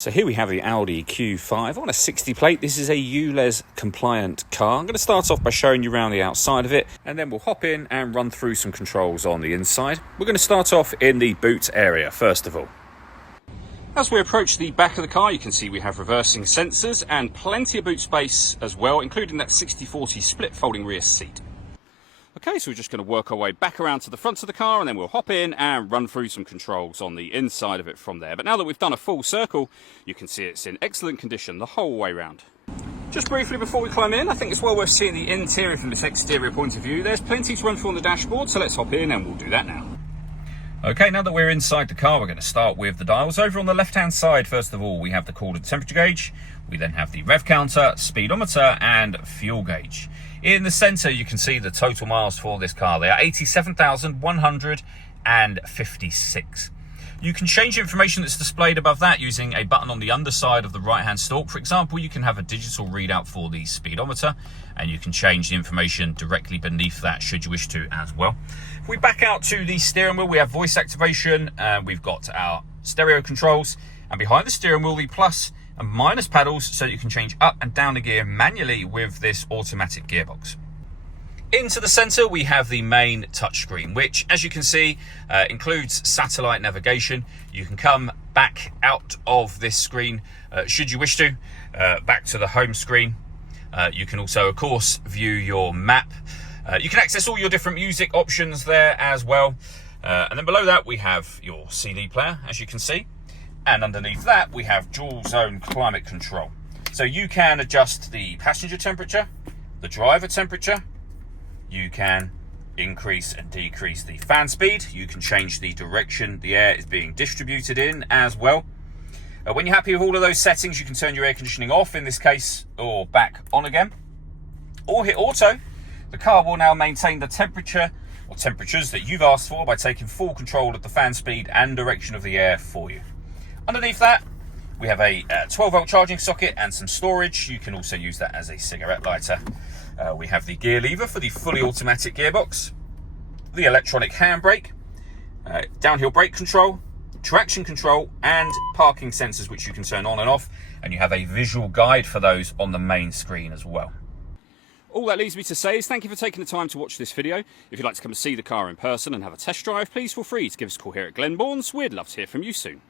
So here we have the Audi Q5 on a 60 plate. This is a ULEZ compliant car. I'm going to start off by showing you around the outside of it, and then we'll hop in and run through some controls on the inside. We're going to start off in the boot area first of all. As we approach the back of the car, you can see we have reversing sensors and plenty of boot space as well, including that 60/40 split folding rear seat. Okay, so we're just going to work our way back around to the front of the car, and then we'll hop in and run through some controls on the inside of it from there. But now that we've done a full circle, you can see it's in excellent condition the whole way round. Just briefly before we climb in, I think it's well worth seeing the interior from this exterior point of view. There's plenty to run through on the dashboard, so let's hop in and we'll do that now. Okay, now that we're inside the car, we're going to start with the dials. Over on the left-hand side, first of all, we have the corded temperature gauge. We then have the rev counter, speedometer, and fuel gauge. In the centre, you can see the total miles for this car. They are 87,156. You can change information that's displayed above that using a button on the underside of the right-hand stalk. For example, you can have a digital readout for the speedometer, and you can change the information directly beneath that should you wish to as well. If we back out to the steering wheel, we have voice activation, we've got our stereo controls, and behind the steering wheel, the plus and minus paddles, so you can change up and down the gear manually with this automatic gearbox. Into the centre, we have the main touchscreen, which, as you can see, includes satellite navigation. You can come back out of this screen should you wish to, back to the home screen. You can also, of course, view your map. You can access all your different music options there as well. And then below that, we have your CD player, as you can see. And underneath that, we have dual zone climate control. So you can adjust the passenger temperature, the driver temperature. You can increase and decrease the fan speed. You can change the direction the air is being distributed in as well. When you're happy with all of those settings, you can turn your air conditioning off in this case, or back on again. Or hit auto. The car will now maintain the temperature or temperatures that you've asked for by taking full control of the fan speed and direction of the air for you. Underneath that, we have a 12-volt charging socket and some storage. You can also use that as a cigarette lighter. We have the gear lever for the fully automatic gearbox, the electronic handbrake, downhill brake control, traction control, and parking sensors which you can turn on and off. And you have a visual guide for those on the main screen as well. All that leaves me to say is thank you for taking the time to watch this video. If you'd like to come and see the car in person and have a test drive, please feel free to give us a call here at Glenbourne's. We'd love to hear from you soon.